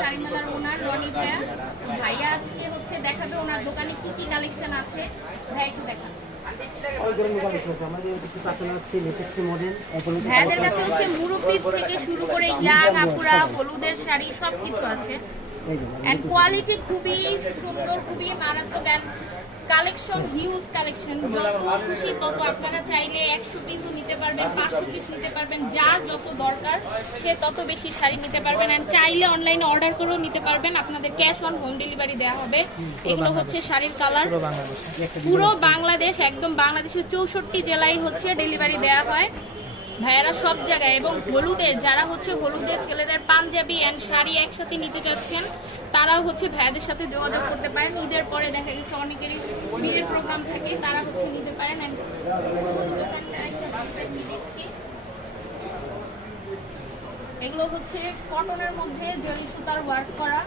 শাড়ি মেলার ওনার রনি ভাইয়া। তো ভাইয়া আজকে হচ্ছে দেখাবে ওনার দোকানে কি কি কালেকশন আছে। ভাইয়া একটু দেখান। ভাইয়াদের কাছে হচ্ছে মুরব্বি থেকে শুরু করে ইয়াং আপুরা, হলুদের শাড়ি সবকিছু আছে। এন্ড কোয়ালিটি খুবই সুন্দর, খুবই মারাত্মক। এন্ড কালেকশন হিউজ কালেকশন, যত খুশি তত আপনারা চাইলে 100 পিসও নিতে পারবেন, 500 পিস নিতে পারবেন, যার যত দরকার সে তত বেশি শাড়ি নিতে পারবেন। এন্ড চাইলে অনলাইনে অর্ডার করেও নিতে পারবেন, আপনাদের ক্যাশ অন হোম ডেলিভারি দেওয়া হবে। এগুলো হচ্ছে শাড়ির কালার, পুরো বাংলাদেশ, একদম বাংলাদেশের 64 জেলায় হচ্ছে ডেলিভারি দেওয়া হয় ভাইয়ারা সব জায়গায়। এবং হলুদের যারা হচ্ছে হলুদের ছেলেদের পাঞ্জাবি এন্ড শাড়ি একসাথে নিতে চাচ্ছেন তারাও হচ্ছে ভাইয়াদের সাথে যোগাযোগ করতে পারেন। ঈদের পরে দেখা গেছে অনেকেরই বিয়ের প্রোগ্রাম থাকে, তারা হচ্ছে নিতে পারেন। এগুলো হচ্ছে কটনের মধ্যে জরি সুতার ওয়ার্ক করা।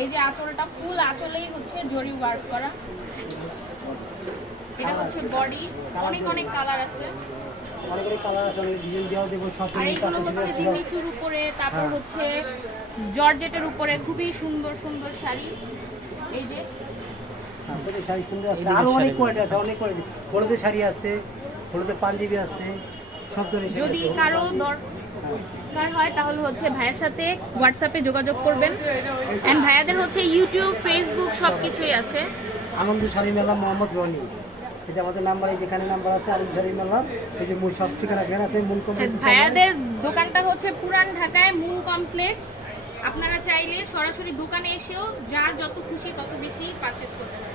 এই যে আঁচলটা ফুল আঁচলেই হচ্ছে জরি ওয়ার্ক করা। এটা হচ্ছে বডি, অনেক অনেক কালার আছে। আর এগুলো হচ্ছে দিমিচুর উপরে, তারপর হচ্ছে জর্জেটের উপরে খুবই সুন্দর সুন্দর শাড়ি। এই যে আরো অনেক কোয়ালিটি আছে, অনেক কোয়ালিটি। হলুদের শাড়ি আছে, হলুদের পাঞ্জাবি আছে, সব ধরনের। যদি কারো দরকার হয় তাহলে হচ্ছে ভাইয়ের সাথে হোয়াটসঅ্যাপে যোগাযোগ করবেন। এন্ড ভাইয়াদের হচ্ছে ইউটিউব, ফেসবুক সবকিছুই আছে। আনন্দ শাড়ি মেলা মোহাম্মদ রনি, এটা আমাদের নাম্বার, এই যেখানে নাম্বার আছে আনন্দ শাড়ি মেলা। এই যে মূল সব ঠিকানা এখানে আছে, মূল কমপ্লেক্স। ভাইয়াদের দোকানটা হচ্ছে পুরান ঢাকায় মূল কমপ্লেক্স। আপনারা চাইলে সরাসরি দোকানে এসেও যার যত খুশি তত বেশি পারচেজ করতে পারেন।